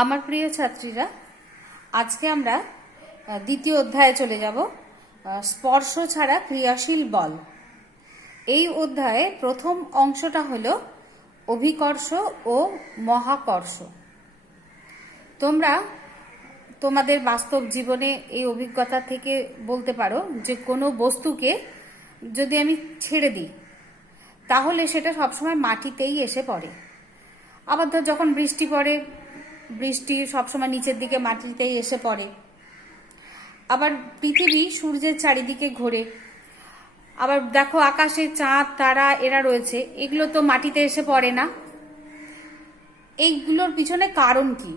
আমার প্রিয় ছাত্রীরা, আজকে আমরা দ্বিতীয় অধ্যায়ে চলে যাব। স্পর্শ ছাড়া ক্রিয়াশীল বল। এই অধ্যায়ে প্রথম অংশটা হলো অভিকর্ষ ও মহাকর্ষ। তোমরা তোমাদের বাস্তব জীবনে এই অভিজ্ঞতা থেকে বলতে পারো যে কোনো বস্তুকে যদি আমি ছেড়ে দিই তাহলে সেটা সবসময় মাটিতেই এসে পড়ে। আবার ধর যখন বৃষ্টি পড়ে, বৃষ্টি সবসময় নিচের দিকে মাটিতেই এসে পড়ে। আবার পৃথিবী সূর্যের চারিদিকে ঘোরে। আবার দেখো আকাশে চাঁদ তারা এরা রয়েছে, এগুলো তো মাটিতে এসে পড়ে না। এইগুলোর পিছনে কারণ কি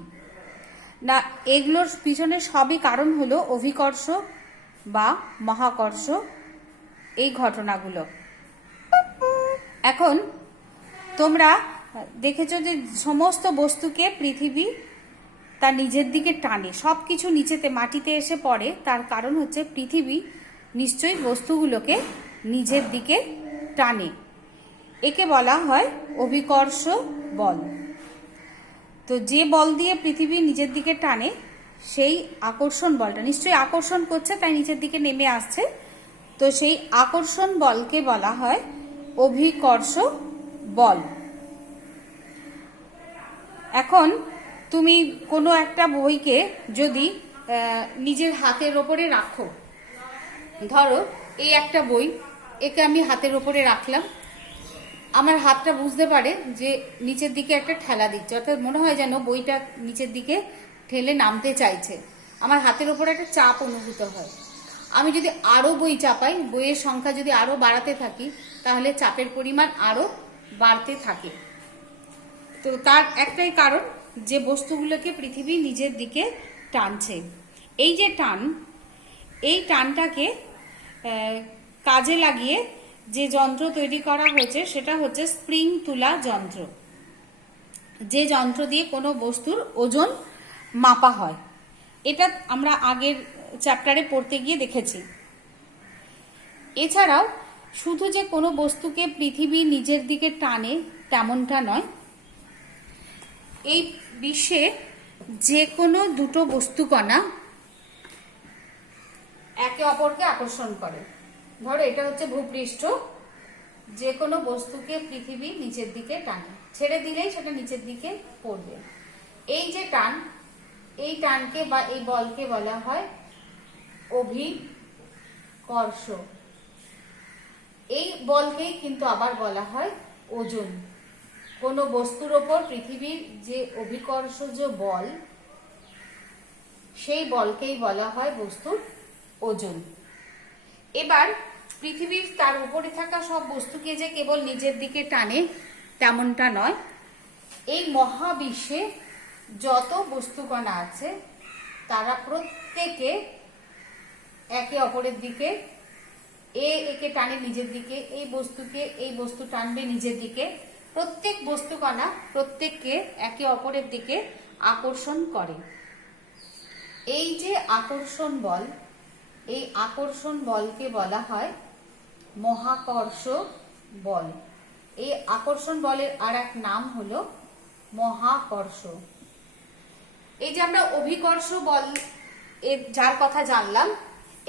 না, এগুলোর পিছনে সবই কারণ হলো অভিকর্ষ বা মহাকর্ষ, এই ঘটনাগুলো। এখন তোমরা দেখেছো যে সমস্ত বস্তুকে পৃথিবী তার নিজের দিকে টানে, সব কিছু নিচেতে মাটিতে এসে পড়ে। তার কারণ হচ্ছে পৃথিবী নিশ্চয়ই বস্তুগুলোকে নিজের দিকে টানে। একে বলা হয় অভিকর্ষ বল। তো যে বল দিয়ে পৃথিবী নিজের দিকে টানে সেই আকর্ষণ বলটা নিশ্চয়ই আকর্ষণ করছে, তাই নিচের দিকে নেমে আসছে। তো সেই আকর্ষণ বলকে বলা হয় অভিকর্ষ বল। এখন তুমি কোনো একটা বইকে যদি নিজের হাতের ওপরে রাখো, ধরো এই একটা বই, একে আমি হাতের ওপরে রাখলাম, আমার হাতটা বুঝতে পারে যে নিচের দিকে একটা ঠেলা দিচ্ছে, অর্থাৎ মনে হয় যেন বইটা নিচের দিকে ঠেলে নামতে চাইছে। আমার হাতের ওপরে একটা চাপ অনুভূত হয়। আমি যদি আরও বই চাপাই, বইয়ের সংখ্যা যদি আরও বাড়াতে থাকি, তাহলে চাপের পরিমাণ আরও বাড়তে থাকে। তো তার একটাই কারণ যে বস্তুগুলোকে পৃথিবী নিজের দিকে টানছে। এই যে টান, এই টানটাকে কাজে লাগিয়ে যে যন্ত্র তৈরি করা হয়েছে সেটা হচ্ছে স্প্রিং তুলা যন্ত্র, যে যন্ত্র দিয়ে কোনো বস্তুর ওজন মাপা হয়। এটা আমরা আগের চ্যাপ্টারে পড়তে গিয়ে দেখেছি। এছাড়াও শুধু যে কোনো বস্তুকে পৃথিবী নিজের দিকে টানে তেমনটা নয়, এই বিশ্বে যে কোনো দুটো বস্তুকণা একে অপরকে আকর্ষণ করে। ধরো এটা হচ্ছে ভূপৃষ্ঠ, যে কোনো বস্তুকে পৃথিবী নিচের দিকে টানে, ছেড়ে দিলেই সেটা নিচের দিকে পড়বে। এই যে টান, এই টানকে বা এই বলকে বলা হয় অভিকর্ষ। এই বলকেই কিন্তু আবার বলা হয় ওজন। কোনো বস্তুর ওপর পৃথিবীর যে অভিকর্ষজ বল, সেই বলকেই বলা হয় বস্তুর ওজন। এবার পৃথিবীর তার উপরে থাকা সব বস্তুকে যে কেবল নিজের দিকে টানে তেমনটা নয়। এই মহাবিশ্বে যত বস্তুকণা আছে তারা প্রত্যেকে একে অপরের দিকে, একে টানে নিজের দিকে, এই বস্তুকে এই বস্তু টানবে নিজের দিকে। প্রত্যেক বস্তুকণা প্রত্যেককে একে অপরের দিকে আকর্ষণ করে। এই যে আকর্ষণ বল, এই আকর্ষণ বলকে বলা হয় মহাকর্ষ বল। এই আকর্ষণ বলের আর এক নাম হলো মহাকর্ষ। এই যে আমরা অভিকর্ষ বল যার কথা জানলাম,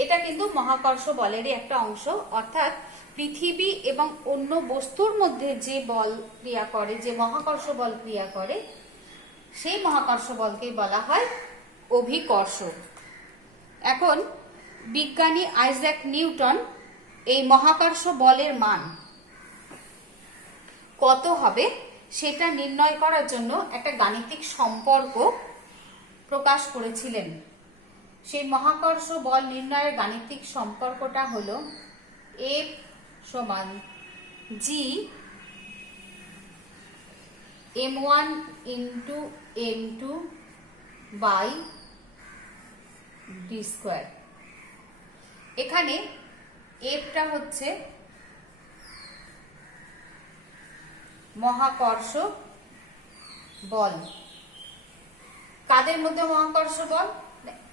এটা কিন্তু মহাকর্ষ বলেরই একটা অংশ। অর্থাৎ পৃথিবী এবং অন্য বস্তুর মধ্যে যে বল ক্রিয়া করে, যে মহাকর্ষ বল ক্রিয়া করে, সেই মহাকর্ষ বলকে বলা হয় অভিকর্ষ। এখন বিজ্ঞানী আইজ্যাক নিউটন এই মহাকর্ষ বলের মান কত হবে সেটা নির্ণয় করার জন্য একটা গাণিতিক সম্পর্ক প্রকাশ করেছিলেন। সেই মহাকর্ষ বল নির্ণয়ের গাণিতিক সম্পর্কটা হলো F সমান G m1 into m2 by d square. এখানে Fটা হচ্ছে মহাকর্ষ বল। কাদের মধ্যে মহাকর্ষ বল?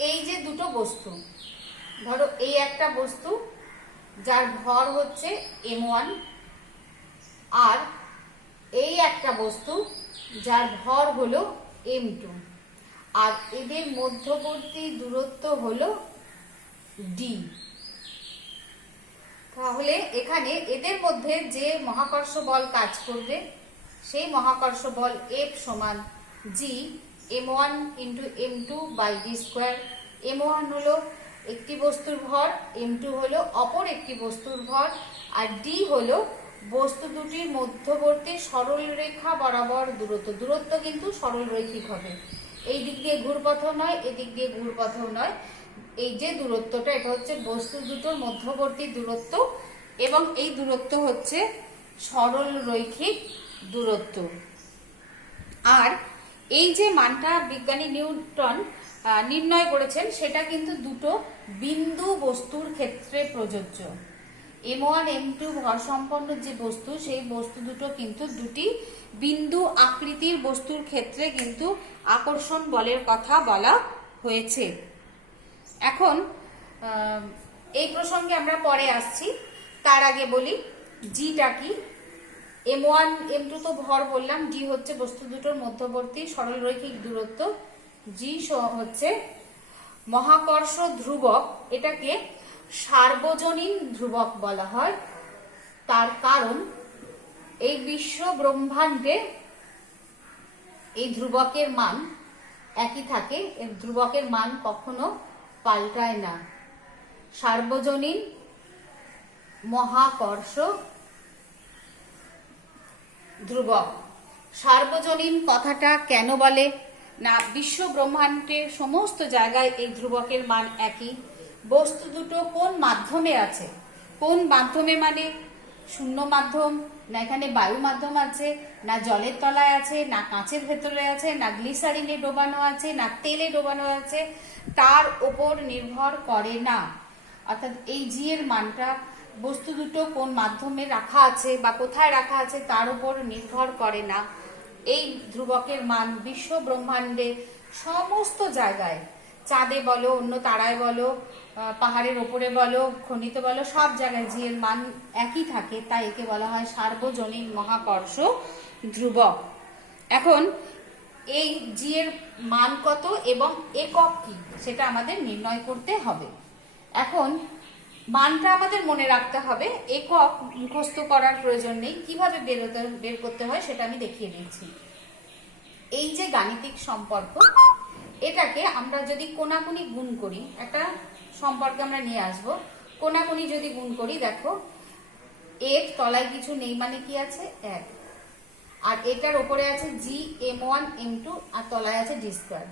এই যে দুটো বস্তু, ধরো এই একটা বস্তু যার ভর হচ্ছে m1, আর এই একটা বস্তু যার ভর হলো m2। আর এদের মধ্যবর্তী দূরত্ব হলো ডি। তাহলে এখানে এদের মধ্যে যে মহাকর্ষ বল কাজ করবে সেই মহাকর্ষ বল F সমান G m1 into m2 by d square. m1 হলো একটি বস্তুর ভর, m2 হলো অপর একটি বস্তুর ভর, আর d হলো বস্তু দুটির মধ্যবর্তী সরল রেখা বরাবর দূরত্ব। দূরত্ব কিন্তু সরল রৈখিক হবে, এই দিক দিয়ে ঘুরপথও নয়, এদিক দিয়ে ঘুরপথও নয়। এই যে দূরত্বটা, এটা হচ্ছে বস্তু দুটোর মধ্যবর্তী দূরত্ব, এবং এই দূরত্ব হচ্ছে সরল রৈখিক দূরত্ব। আর এই যে মানটা বিজ্ঞানী নিউটন নির্ণয় করেছেন সেটা কিন্তু দুটো বিন্দু বস্তুর ক্ষেত্রে প্রযোজ্য। m1 m2 ভর সম্পন্ন যে বস্তু, সেই বস্তু দুটো কিন্তু দুটি বিন্দু আকৃতির বস্তুর ক্ষেত্রে কিন্তু আকর্ষণ বলের কথা বলা হয়েছে। এখন এই প্রসঙ্গে আমরা পরে আসছি, তার আগে বলি জিটা কি। m1 m2 তো ভর বললাম, জি হচ্ছে বস্তু দুটোর মধ্যবর্তী সরল রৈখিক দূরত্ব, জি হচ্ছে মহাকর্ষ ধ্রুবক। এটাকে সার্বজনীন ধ্রুবক বলা হয়, তার কারণ এই বিশ্ব ব্রহ্মাণ্ডে এই ধ্রুবকের মান একই থাকে, এই ধ্রুবকের মান কখনো পাল্টায় না। সার্বজনীন মহাকর্ষ ধ্রুবক। সার্বজনীন কথাটা কেন বলে না, বিশ্ব ব্রহ্মাণ্ডের সমস্ত জায়গায় এই ধ্রুবকের মান একই। বস্তু দুটো কোন মাধ্যমে আছে, কোন মাধ্যমে মানে শূন্য মাধ্যম, না এখানে বায়ু মাধ্যম আছে, না জলের তলায় আছে, না কাঁচের ভেতরে আছে, না গ্লিসারিনে ডোবানো আছে, না তেলে ডোবানো আছে, তার ওপর নির্ভর করে না। অর্থাৎ এই জি এর মানটা বস্তু দুটো কোন মাধ্যমে রাখা আছে বা কোথায় রাখা আছে তার উপর নির্ভর করে না। এই ধ্রুবকের মান বিশ্ব ব্রহ্মাণ্ডে সমস্ত জায়গায়, চাঁদে বলো, অন্য তারায় বলো, পাহাড়ের ওপরে বলো, খনিতে বলো, সব জায়গায় জি এর মান একই থাকে, তাই একে বলা হয় সার্বজনীন মহাকর্ষ ধ্রুবক। এখন এই জি এর মান কত এবং একক কি সেটা আমাদের নির্ণয় করতে হবে। এখন মানটা আমাদের মনে রাখতে হবে, একক মুখস্থ করার প্রয়োজন নেই, কিভাবে বের করতে হয় সেটা আমি দেখিয়ে দিচ্ছি। এই যে গাণিতিক সম্পর্ক, এটাকে আমরা যদি কোনাকুনি গুণ করি, একটা সম্পর্কে আমরা নিয়ে আসব, কোনাকুনি যদি গুণ করি, দেখো এর তলায় কিছু নেই মানে কি আছে 1, আর এটার উপরে আছে জি m1 m2 আর তলায় আছে ডি স্কোয়ার।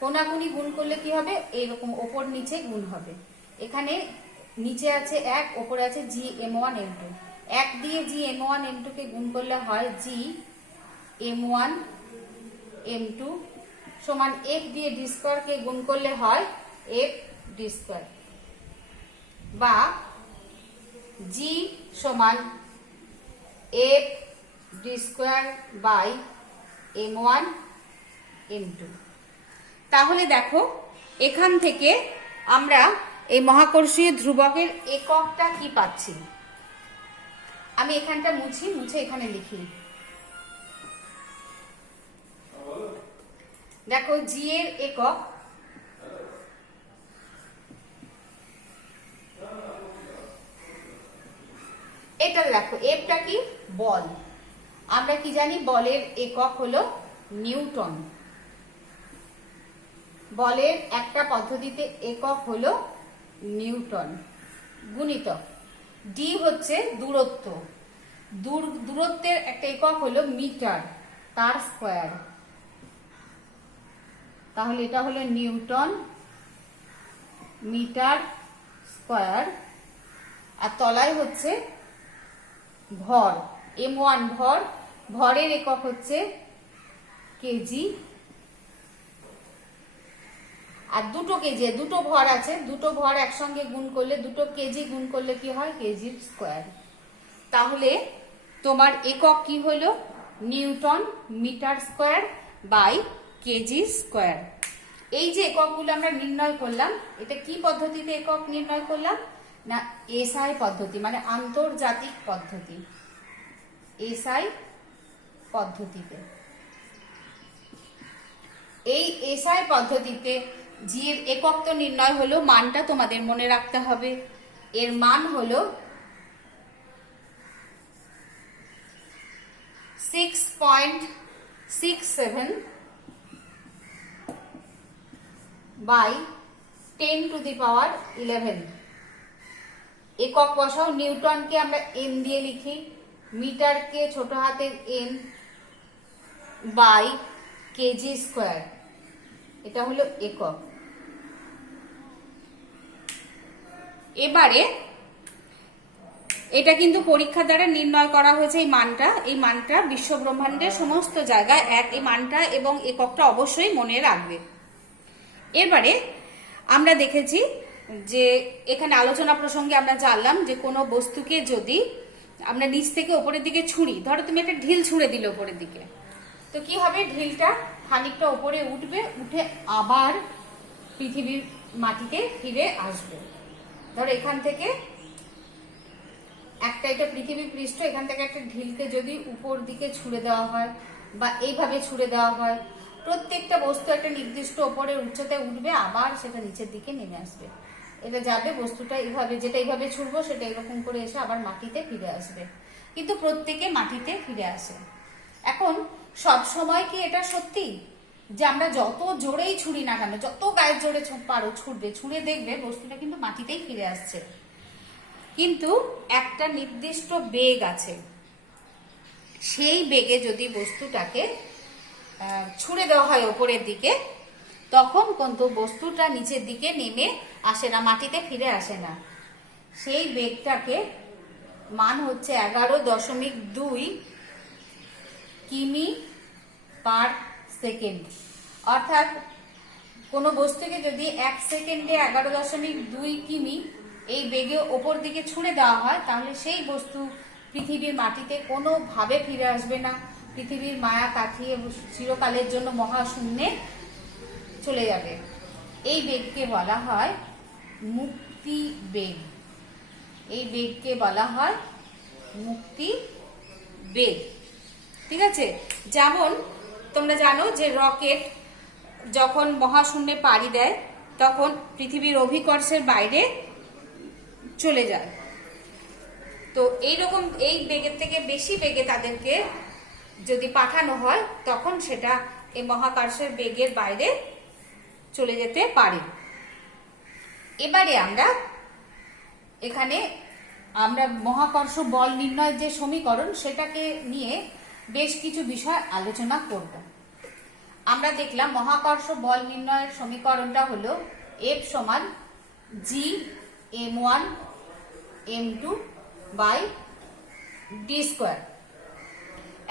কোনাকুনি গুণ করলে কি হবে, এইরকম ওপর নিচে গুণ হবে। এখানে নিচে আছে 1, ওপরে আছে জি m1 m2। 1 দিয়ে জি m1 m2 কে গুণ করলে হয় জি m1 m2 সমান f দিয়ে ডি স্কোয়ার কে গুণ করলে হয় f ডি স্কোয়ার, বা জি সমান f D square by m1 m2। তাহলে দেখো এখান থেকে আমরা এই মহাকর্ষীয় ধ্রুবকের এককটা কি পাচ্ছি। আমি এখানটা মুছে এখানে লিখি। দেখো জি এর একক এটা, দেখো এফটা কি বল, আমরা কি জানি বলের একক হলো নিউটন। বলের একটা পদ্ধতিতে একক হলো নিউটন, গুণিতক ডি হচ্ছে দূরত্ব, দূরত্বের একটা একক হলো মিটার, তার স্কোয়ার। তাহলে এটা হলো নিউটন মিটার স্কোয়ার, আর তলায় হচ্ছে ভর m1 ভর, ভরের একক হচ্ছে কেজি। আর দুটো কেজি, দুটো ভর আছে, দুটো ভর একসঙ্গে গুণ করলে, দুটো কেজি গুণ করলে কি হয় কেজির স্কোয়ার। তাহলে তোমার একক কি হলো newton metre square by kg square. এই যে এককগুলো আমরা নির্ণয় করলাম, এটা কি পদ্ধতিতে একক নির্ণয় করলাম না এসআই পদ্ধতি, মানে আন্তর্জাতিক পদ্ধতি, এসআই পদ্ধতিতে। এই এসআই পদ্ধতিতে জি এর একক তো নির্ণয় হলো, মানটা তোমাদের মনে রাখতে হবে। এর মান হলো 6.67 বাই 10⁻11। একক বসাও। নিউটনকে আমরা এন দিয়ে লিখি, মিটারকে ছোট হাতের এন বাই কেজি স্কোয়ার, এটা হলো একক। এবারে এটা কিন্তু পরীক্ষা দ্বারা নির্ণয় করা হয়েছে এই মানটা বিশ্ব ব্রহ্মাণ্ডের সমস্ত জায়গায় এক। এই মানটা এবং এককটা অবশ্যই মনে রাখবে। এবারে আমরা দেখেছি যে এখানে আলোচনা প্রসঙ্গে আমরা জানলাম যে কোনো বস্তুকে যদি আমরা নিচ থেকে উপরের দিকে ছুঁড়ি, ধরো তুমি একটা ঢিল ছুঁড়ে দিলে উপরের দিকে, তো কি হবে, ঢিলটা খানিকটা উপরে উঠবে, উঠে আবার পৃথিবীর মাটিতে ফিরে আসবে। ধরো এখান থেকে এটা পৃথিবী পৃষ্ঠ, এখান থেকে একটা ঢিলকে যদি উপর দিকে ছুঁড়ে দেওয়া হয় বা এইভাবে ছুঁড়ে দেওয়া হয়, প্রত্যেকটা বস্তু একটা নির্দিষ্ট ওপরের উচ্চতায় উঠবে, আবার সেটা নিচের দিকে নেমে আসবে। এটা যাবে বস্তুটা এইভাবে, যেটা এইভাবে ছুঁড়বো সেটা এরকম করে এসে আবার মাটিতে ফিরে আসবে, কিন্তু প্রত্যেকে মাটিতে ফিরে আসে। এখন সব সময় কি এটা সত্যি যে আমরা যত জোরেই ছুঁড়ি না কেন, যত গায়ের জোরে পারো ছুঁড়ে দেখবে বস্তুটা কিন্তু মাটিতেই ফিরে আসছে। কিন্তু একটা নির্দিষ্ট বেগ আছে, সেই বেগে যদি বস্তুটাকে ছুঁড়ে দেওয়া হয় ওপরের দিকে, তখন কিন্তু বস্তুটা নিচের দিকে নেমে আসে না, মাটিতে ফিরে আসে না। সেই বেগটাকে মান হচ্ছে 11.2 কিমি পার সেকেন্ড। অর্থাৎ কোনো বস্তুকে যদি 1 সেকেন্ডে 11.2 কিমি এই বেগে ওপর দিকে ছুঁড়ে দেওয়া হয়, তাহলে সেই বস্তু পৃথিবীর মাটিতে কোনোভাবে ফিরে আসবে না, পৃথিবীর মায়া কাটিয়ে চিরকালের জন্য মহাশূন্যে চলে যাবে। এই বেগকে বলা হয় মুক্তি বেগ। এই বেগকে বলা হয় মুক্তি বেগ। ঠিক আছে? যেমন তোমরা জানো যে রকেট যখন মহাশূন্যে পাড়ি দেয় তখন পৃথিবীর অভিকর্ষের বাইরে চলে যায়। তো এইরকম এই বেগের থেকে বেশি বেগে তাদেরকে যদি পাঠানো হয়, তখন সেটা এই মহাকর্ষের বেগের বাইরে চলে যেতে পারে। এবারে আমরা মহাকর্ষ বল নির্ণয়ের যে সমীকরণ, সেটাকে নিয়ে বেশ কিছু বিষয় আলোচনা করব। আমরা দেখলাম মহাকর্ষ বল নির্ণয়ের সমীকরণটা হলো F সমান G m1 m2 by d square.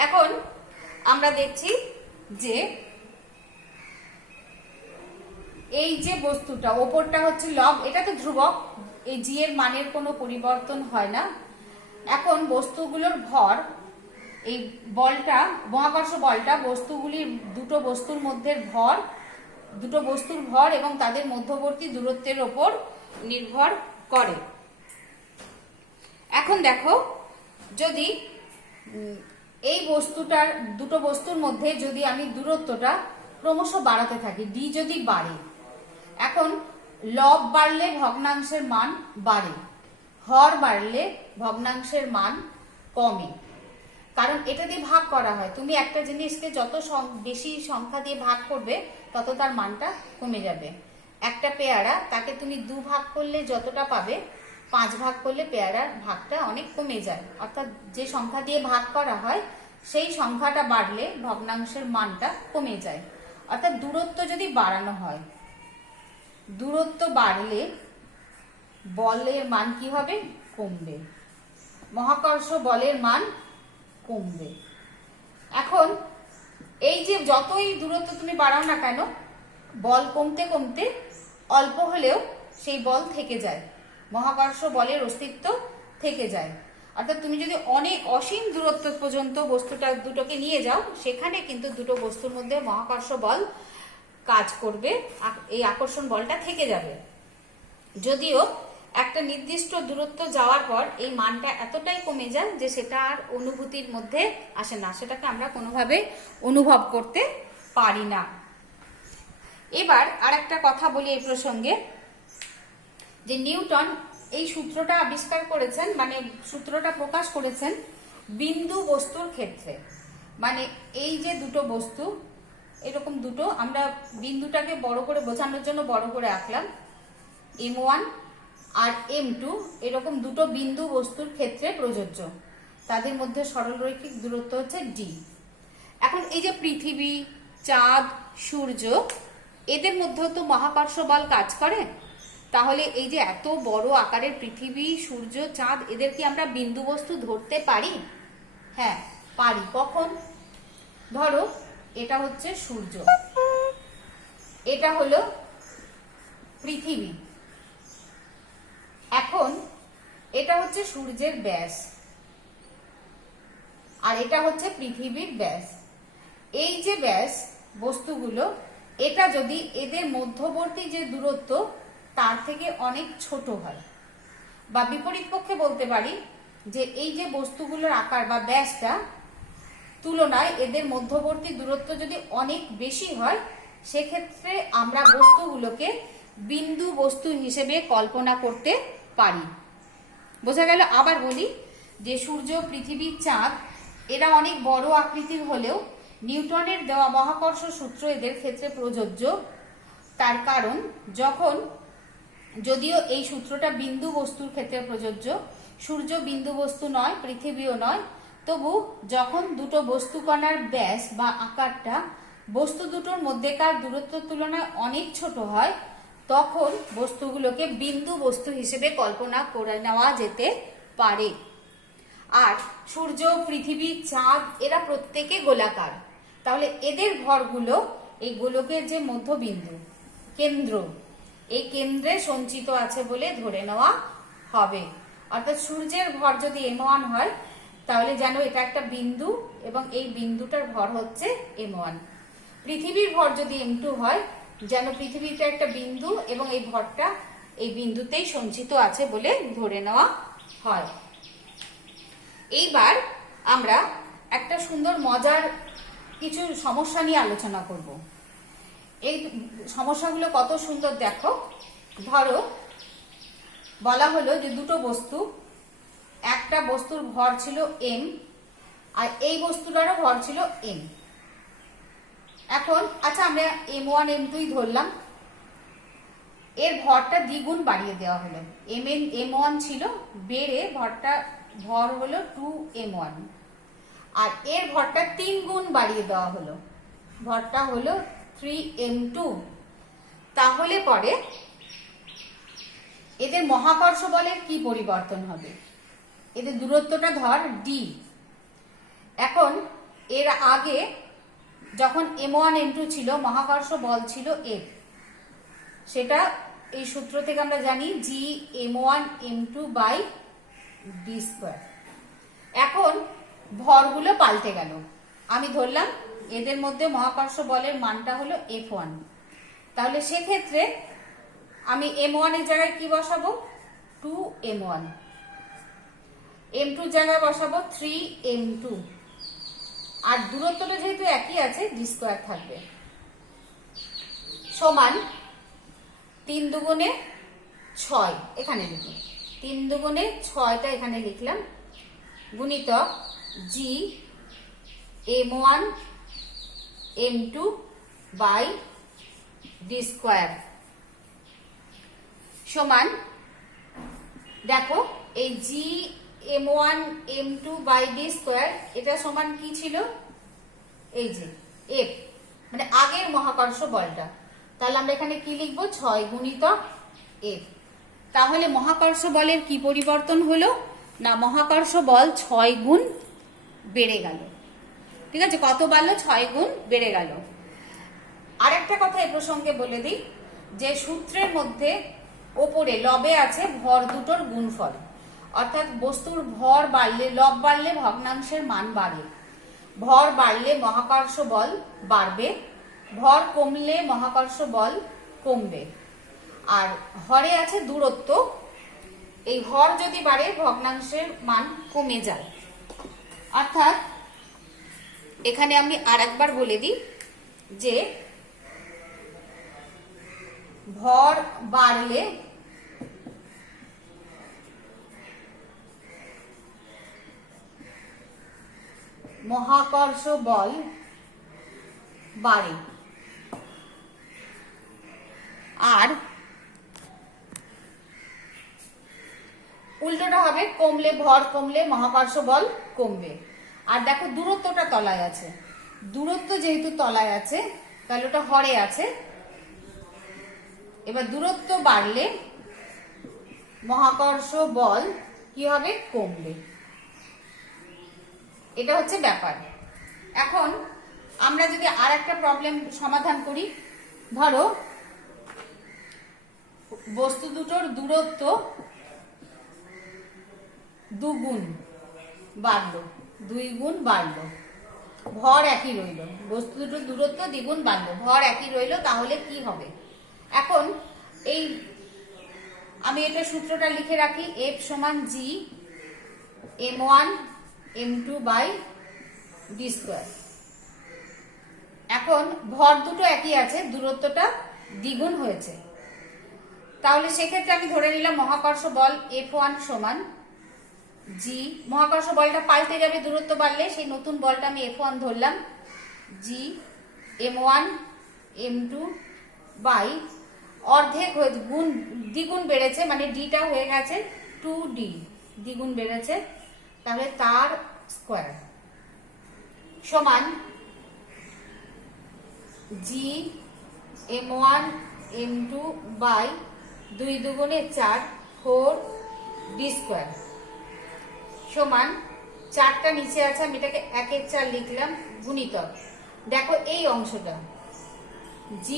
এখন আমরা দেখছি যে এই যে বস্তুটা ওপরটা হচ্ছে লব, এটা তো ধ্রুবক, এই জি এর মানের কোনো পরিবর্তন হয় না। এখন বস্তুগুলোর ভর, এই বলটা মহাকর্ষ বলটা দুটো বস্তুর মধ্যে দুটো বস্তুর ভর এবং তাদের মধ্যবর্তী দূরত্বের ওপর নির্ভর করে। এখন দেখো, যদি এই দুটো বস্তুর মধ্যে যদি আমি দূরত্বটা ক্রমশ বাড়াতে থাকি, ডি যদি বাড়ে, এখন লব বাড়লে ভগ্নাংশের মান বাড়ে, হর বাড়লে ভগ্নাংশের মান কমে। কারণ এটা দিয়ে ভাগ করা হয়, তুমি একটা জিনিসকে যত বেশি সংখ্যা দিয়ে ভাগ করবে তত তার মানটা কমে যাবে। একটা পেয়ারা, তাকে তুমি 2 ভাগ করলে যতটা পাবে, 5 ভাগ করলে পেয়ারার ভাগটা অনেক কমে যায়। অর্থাৎ যে সংখ্যা দিয়ে ভাগ করা হয় সেই সংখ্যাটা বাড়লে ভগ্নাংশের মানটা কমে যায়। অর্থাৎ দূরত্ব যদি বাড়ানো হয়, দূরত্ব বাড়লে বলের মান কি হবে? কমবে, মহাকর্ষ বলের মান কমবে। এখন এই যে যতই দূরত্ব তুমি বাড়াও না কেন, বল কমতে কমতে অল্প হলেও সেই বল থেকে যায়, মহাকর্ষ বলের অস্তিত্ব থেকে যায়। অর্থাৎ তুমি যদি অনেক অসীম দূরত্ব পর্যন্ত দুটোকে নিয়ে যাও, সেখানে কিন্তু দুটো বস্তুর মধ্যে মহাকর্ষ বল কাজ করবে, এই আকর্ষণ বলটা থেকে যাবে। যদিও একটা নির্দিষ্ট দূরত্ব যাওয়ার পর এই মানটা এতটাই কমে যায় যে সেটা আর অনুভূতির মধ্যে আসে না, সেটাকে আমরা কোনোভাবে অনুভব করতে পারি না। এবার আর একটা কথা বলি এই প্রসঙ্গে, যে নিউটন এই সূত্রটা আবিষ্কার করেছেন, মানে সূত্রটা প্রকাশ করেছেন বিন্দু বস্তুর ক্ষেত্রে। মানে এই যে দুটো বস্তু, এরকম দুটো, আমরা বিন্দুটাকে বড় করে বোঝানোর জন্য বড় করে আঁকলাম, m1 আর m2, এরকম দুটো বিন্দু বস্তুর ক্ষেত্রে প্রযোজ্য। তাদের মধ্যে সরলরৈখিক দূরত্ব হচ্ছে d। এখন এই যে পৃথিবী, চাঁদ, সূর্য, এদের মধ্যেও তো মহাকর্ষ বল কাজ করে। তাহলে এই যে এত বড় আকারের পৃথিবী, সূর্য, চাঁদ, এদের কি আমরা বিন্দু বস্তু ধরতে পারি? হ্যাঁ পারি। কখন? ধরো এটা হচ্ছে সূর্য, এটা হলো পৃথিবী। এখন এটা হচ্ছে সূর্যের ব্যাস আর এটা হচ্ছে পৃথিবীর ব্যাস। এই যে ব্যাস বস্তুগুলো, এটা যদি এদের মধ্যবর্তী যে দূরত্ব তার থেকে অনেক ছোট হয়, বা বিপরীত পক্ষে বলতে পারি যে এই যে বস্তুগুলোর আকার বা ব্যাসটা তুলনায় এদের মধ্যবর্তী দূরত্ব যদি অনেক বেশি হয়, সেক্ষেত্রে আমরা বস্তুগুলোকে বিন্দু বস্তু হিসেবে কল্পনা করতে পারি। বোঝা গেল? আবার বলি যে সূর্য, পৃথিবী, চাঁদ এরা অনেক বড় আকৃতির হলেও নিউটনের দেওয়া মহাকর্ষ সূত্র এদের ক্ষেত্রে প্রযোজ্য। তার কারণ, যদিও এই সূত্রটা বিন্দু বস্তুর ক্ষেত্রে প্রযোজ্য, সূর্য বিন্দু বস্তু নয়, পৃথিবীও নয়, তবু যখন দুটো বস্তুকণার ব্যাস বা আকারটা বস্তু দুটোর মধ্যেকার দূরত্বের তুলনায় অনেক ছোট হয়, তখন বস্তুগুলোকে বিন্দু বস্তু হিসেবে কল্পনা করে নেওয়া যেতে পারে। আর সূর্য, পৃথিবী, চাঁদ এরা প্রত্যেকে গোলাকার। তাহলে এদের ভরগুলো এই গোলকের যে মধ্যবিন্দু, কেন্দ্র, এই কেন্দ্রে সঞ্চিত আছে বলে ধরে নেওয়া হবে। অর্থাৎ সূর্যের ভর যদি m1 হয়, তাহলে যেন এটা একটা বিন্দু এবং এই বিন্দুটার ভর হচ্ছে m1। পৃথিবীর ভর যদি m2 হয়, যেন পৃথিবীটা একটা বিন্দু এবং এই ভরটা এই বিন্দুতেই সঞ্চিত আছে বলে ধরে নেওয়া হয়। এইবার আমরা একটা সুন্দর মজার কিছু সমস্যা নিয়ে আলোচনা করব। এই সমস্যাগুলো কত সুন্দর দেখো। ধরো বলা হলো যে দুটো বস্তু, একটা বস্তুর ভর ছিল m আর এই বস্তুটারও ভর ছিল m। এখন আচ্ছা আমরা m1 m2 ধরলাম, এর ভরটা দ্বিগুণ বাড়িয়ে দেওয়া হলো। m1 ছিল, বেড়ে ভর হলো 2m1, আর এর ভরটা 3 গুণ বাড়িয়ে দেওয়া হলো, ভরটা হলো 3m2। তাহলে পরে এদের মহাকর্ষ বলের কি পরিবর্তন হবে? এদের দূরত্বটা ধর d। এখন এর আগে যখন m1 m2 ছিল, মহাকর্ষ বল ছিল F, সেটা এই সূত্র থেকে আমরা জানি g m1 m2 by d²। এখন ভরগুলো পাল্টে গেল। আমি ধরলাম এদের মধ্যে মহাকর্ষ বলের মানটা হলো F1। তাহলে সেক্ষেত্রে আমি m1 এর জায়গায় কি বসাবো? 2m1। m2 জায়গায় বসাবো 3m2, আর দূরত্বটা যেহেতু একই আছে, d² থাকবে, সমান 3 দুগুণে 6, এখানে লিখি 3 দুগুণে 6টা এখানে লিখলাম, গুণিতক g m1 m2 by d² সমান, দেখো এই g m1 m2 by d² এটা সমান কি ছিল? এই যে F, মানে আগের মহাকর্ষ বলটা। তাহলে আমরা এখানে কি লিখবো? 6 গুণিতক F। তাহলে মহাকর্ষ বলের কি পরিবর্তন হলো? না, মহাকর্ষ বল 6 গুণ বেড়ে গেল। ঠিক আছে, কত বাড়লো? 6 গুণ বেড়ে গেল। আরেকটা কথা এই প্রসঙ্গে বলে দিই যে সূত্রের মধ্যে ওপরে লবে আছে ভর দুটোর গুণফল। অর্থাৎ বস্তুর ভর বাড়লে, লব বাড়লে ভগ্নাংশের মান বাড়ে, ভর বাড়লে মহাকর্ষ বল বাড়বে, ভর কমলে মহাকর্ষ বল কমবে। আর হরে আছে দূরত্ব, এই হর যদি বাড়ে ভগ্নাংশের মান কমে যায়। অর্থাৎ এখানে আমি আর একবার বলে দিই যে ভর বাড়লে মহাকর্ষ বল বাড়ে, আর উল্টোটা হবে কমলে, ভর কমলে মহাকর্ষ বল কমবে। আর দেখো দূরত্বটা তলায় আছে, দূরত্ব যেহেতু তলায় আছে তাহলে ওটা হরে আছে। এবার দূরত্ব বাড়লে মহাকর্ষ বল কি হবে, কমবে। এটা হচ্ছে ব্যাপার। এখন আমরা যদি আর একটা প্রবলেম সমাধান করি, ধরো বস্তু দুটোর দূরত্ব দুগুণ বাড়লো, 2 গুণ বাড়লো, ভর একই রইল। বস্তু দুটোর দূরত্ব দ্বিগুণ বাড়লো, ভর একই রইল, তাহলে কি হবে? এখন এই আমি এটা সূত্রটা লিখে রাখি, F সমান G m1 m2 by d square. এখন ভর দুটো একই আছে, দূরত্বটা দ্বিগুণ হয়েছে, তাহলে সেক্ষেত্রে আমি ধরে নিলাম মহাকর্ষ বল F1 সমান G, মহাকর্ষ বলটা পাল্টে যাবে দূরত্ব বাড়লে, সেই নতুন বলটা আমি F1 ধরলাম, G m1 m2 বাই অর্ধেক হয়ে গুণ দ্বিগুণ বেড়েছে, মানে ডিটা হয়ে গেছে 2d, দ্বিগুণ বেড়েছে, তাহলে তার স্কয়ার সমান G m1 m2 বাই 2 দুগুণে 4 4d স্কয়ার সমান 4টা নিচে আছে, আমি এটাকে 1 এর 4 লিখলাম, গুণিতক দেখো এই অংশটা G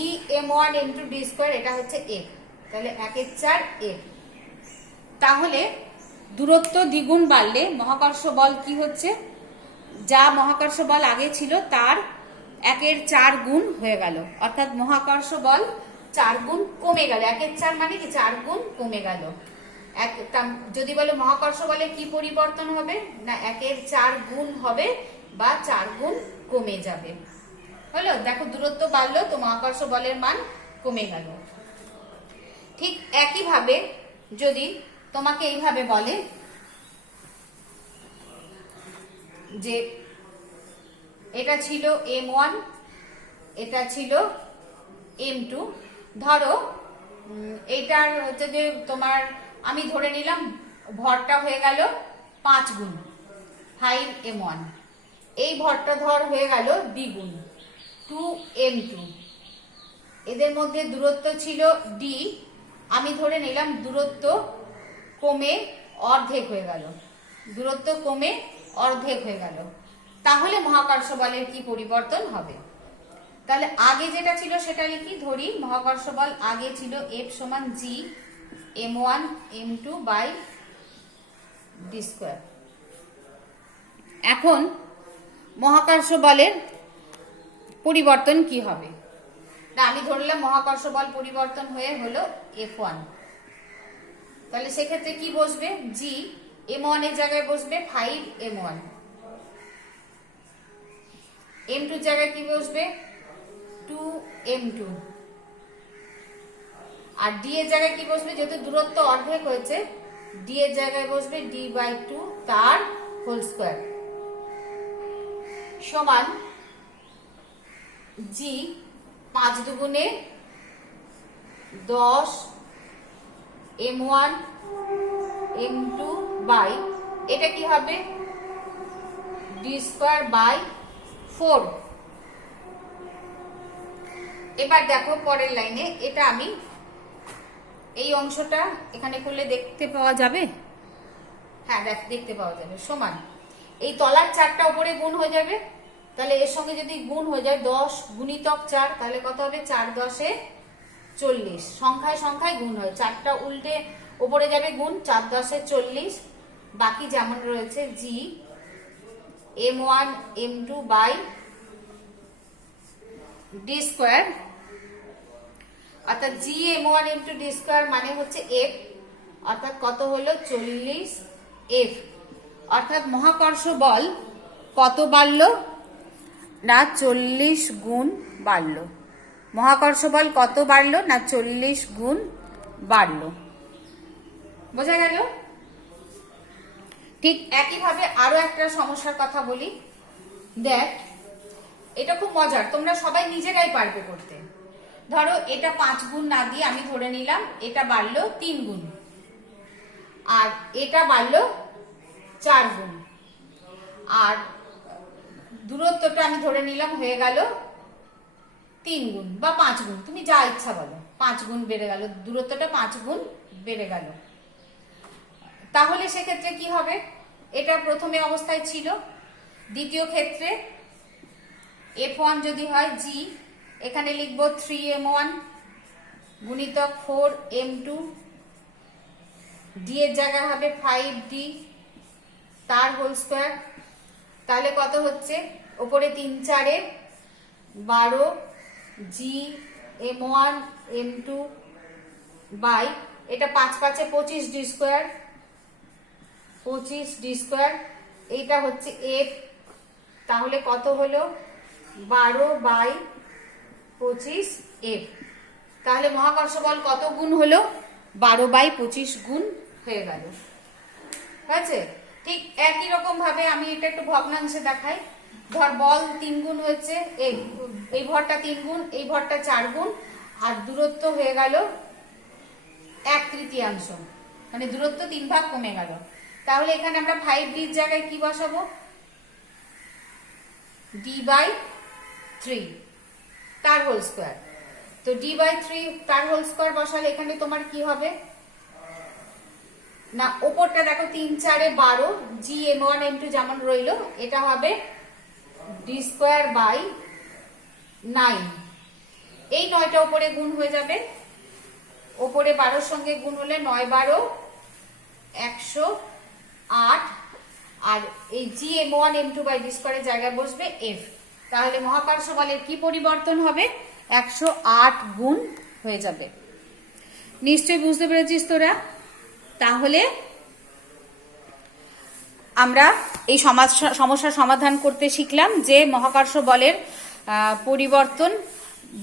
m1 m2 d square, এটা হচ্ছে f, তাহলে 1 এর 4 f। তাহলে দূরত্ব দ্বিগুণ বাড়লে মহাকর্ষ বল কি হচ্ছে, যা মহাকর্ষ বল আগে ছিল তার 1 এর 4 গুণ হয়ে গেল, অর্থাৎ মহাকর্ষ বল 4 গুণ কমে গেল। 1 এর 4 মানে কি 4 গুণ কমে গেল। যদি বলে মহাকর্ষ বলে কি পরিবর্তন হবে, না 1 এর 4 গুণ হবে বা 4 গুণ কমে যাবে। হলো, দেখো দূরত্ব বাড়লো তো মহাকর্ষ বলের মান কমে গেল। ঠিক একইভাবে যদি তোমাকে এইভাবে বলে যে এটা ছিল m1, এটা ছিল m2, ধরো এইটার হচ্ছে যে তোমার আমি ধরে নিলাম ভরটা হয়ে গেল 5 গুণ 5m1, এই ভরটা ধর হয়ে গেল দ্বিগুণ 2m2, এদের মধ্যে দূরত্ব ছিল d, আমি ধরে নিলাম দূরত্ব কমে অর্ধেক হয়ে গেল, দূরত্ব কমে অর্ধেক হয়ে গেল, তাহলে মহাকর্ষ বলের কি পরিবর্তন হবে? তাহলে আগে যেটা ছিল সেটা লিখি, ধরি মহাকর্ষ বল আগে ছিল F সমান G m1 m2 by d square. এখন মহাকর্ষ বলের পরিবর্তন কি হবে? না আমি ধরলাম মহাকর্ষ বল পরিবর্তন হয়ে হলো F1, তাহলে সেক্ষেত্রে কি বসবে, G m1 এর জায়গায় বসবে 5m1, m2 এর জায়গায় কি বসবে 2m2, আর d এর জায়গায় কি বসবে, যেহেতু দূরত্ব অর্ধেক হয়েছে d এর জায়গায় বসবে d বাই 2 তার হোল স্কয়ার সমান G 5 দুগুণে 10 m1 m2 বাই এটা কি হবে d স্কয়ার বাই 4। এবার দেখো পরের লাইনে, এটা আমি এই অংশটা এখানে করলে দেখতে পাওয়া যাবে, হ্যাঁ দেখতে পাওয়া যাবে, সমান এই তলার 4টা উপরে গুণ হয়ে যাবে, তাহলে এর সঙ্গে যদি গুণ হয়ে যায় 10 গুণিতক 4, তাহলে কত হবে 4 10 এ 40, সংখ্যায় সংখ্যায় গুণ হয়, 4টা উল্টে উপরে যাবে গুণ, 4 10 এ 40, বাকি যেমন রয়েছে G m1 m2 by d square, অর্থাৎ G m1 m2 d square মানে হচ্ছে f, অর্থাৎ কত হলো 40 f, অর্থাৎ মহাকর্ষ বল কত বাড়লো, না 40 গুণ বাড়লো। মহাকর্ষ বল কত বাড়লো না 40 গুণ বাড়লো। বোঝা গেল? ঠিক একইভাবে আরো একটা সমস্যার কথা বলি। দেখ, এটা খুব মজার, তোমরা সবাই নিজেরাই পারবে করতে। ধরো এটা 5 গুণ না দিয়ে আমি ধরে নিলাম এটা বাড়লো 3 গুণ, আর এটা বাড়লো 4 গুণ, আর দূরত্বটা আমি ধরে নিলাম হয়ে গেল 3 গুণ বা 5 গুণ, তুমি যা ইচ্ছা বলো। 5 গুণ বেড়ে গেল, দূরত্বটা 5 গুণ বেড়ে গেল। তাহলে সেক্ষেত্রে কি হবে? এটা প্রথমে অবস্থায় ছিল, দ্বিতীয় ক্ষেত্রে F1 যদি হয় G, এখানে লিখবো 3m1 গুণিতক 4m2, D এর জায়গায় হবে 5D তার হোল স্কোয়ার। তাহলে কত হচ্ছে? ওপরে 3 4 12 G m1 m2 বাই এটা 5 5 25D স্কোয়ার, 25D স্কোয়ার। এইটা হচ্ছে F, তাহলে কত হলো? 12 বাই 25 F। তাহলে মহাকর্ষ বল কত গুণ হলো? 12 বাই 25 গুণ হয়ে গেল। হয়েছে? ঠিক একই রকম ভাবে আমি এটা একটু ভগ্নাংশে দেখাই। ধর বল 3 গুণ হয়েছে, এই ভরটা 3 গুণ, এই ভরটা 4 গুণ, আর দূরত্ব হয়ে গেল 1/3, মানে দূরত্ব 3 ভাগ কমে গেল। তাহলে এখানে আমরা 5D এর জায়গায় কি বসাবো? D/3 তার হোল স্কোয়ার। তো D/3 তার হোল স্কোয়ার বসালে এখানে তোমার কি হবে না, ওপরটা দেখো 3 4 12, G m1 m2 যেমন রইলো, এটা হবে D স্কোয়ার বাই 9। এই 9টা উপরে গুণ হয়ে যাবে, ওপরে 12 সঙ্গে গুণ হলে 9 12 108, আর এই G m1 m2 by D স্কোয়ারের জায়গায় বসবে F। তাহলে মহাকর্ষ বলের কি পরিবর্তন হবে? 108 গুণ হয়ে যাবে। নিশ্চয়ই বুঝতে পেরেছিস তোরা? তাহলে আমরা এই সমস্যার সমাধান করতে শিখলাম যে মহাকর্ষ বলের পরিবর্তন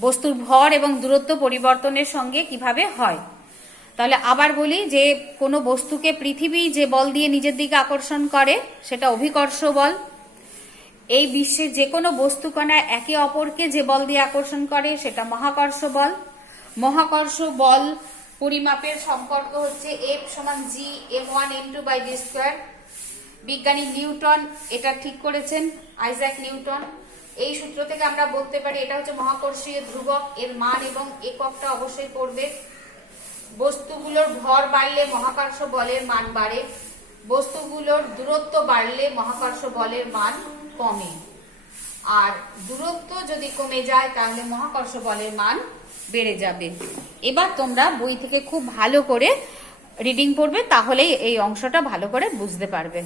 বস্তুর ভর এবং দূরত্ব পরিবর্তনের সঙ্গে কিভাবে হয়। তাহলে আবার বলি যে কোনো বস্তুকে পৃথিবী যে বল দিয়ে নিজের দিকে আকর্ষণ করে সেটা অভিকর্ষ বল। এই বিশ্বের যে কোনো বস্তুকণা একে অপরকে যে বল দিয়ে আকর্ষণ করে সেটা মহাকর্ষ বল। মহাকর্ষ বল পরিমাপের সম্পর্ক হচ্ছে F সমান G m1 m2 by D square. বিজ্ঞানী নিউটন এটা ঠিক করেছেন, আইজ্যাক নিউটন। এই সূত্র থেকে আমরা বলতে পারি এটা হচ্ছে মহাকর্ষীয় ধ্রুবক, এর মান এবং এককটা অবশ্যই পড়বে। বস্তুগুলোর ভর বাড়লে মহাকর্ষ বলের মান বাড়ে, বস্তুগুলোর দূরত্ব বাড়লে মহাকর্ষ বলের মান কমে, আর দূরত্ব যদি কমে যায় তাহলে মহাকর্ষ বলের মান বেড়ে যাবে। এবার তোমরা বই থেকে খুব ভালো করে রিডিং পড়বে, তাহলেই এই অংশটা ভালো করে বুঝতে পারবে।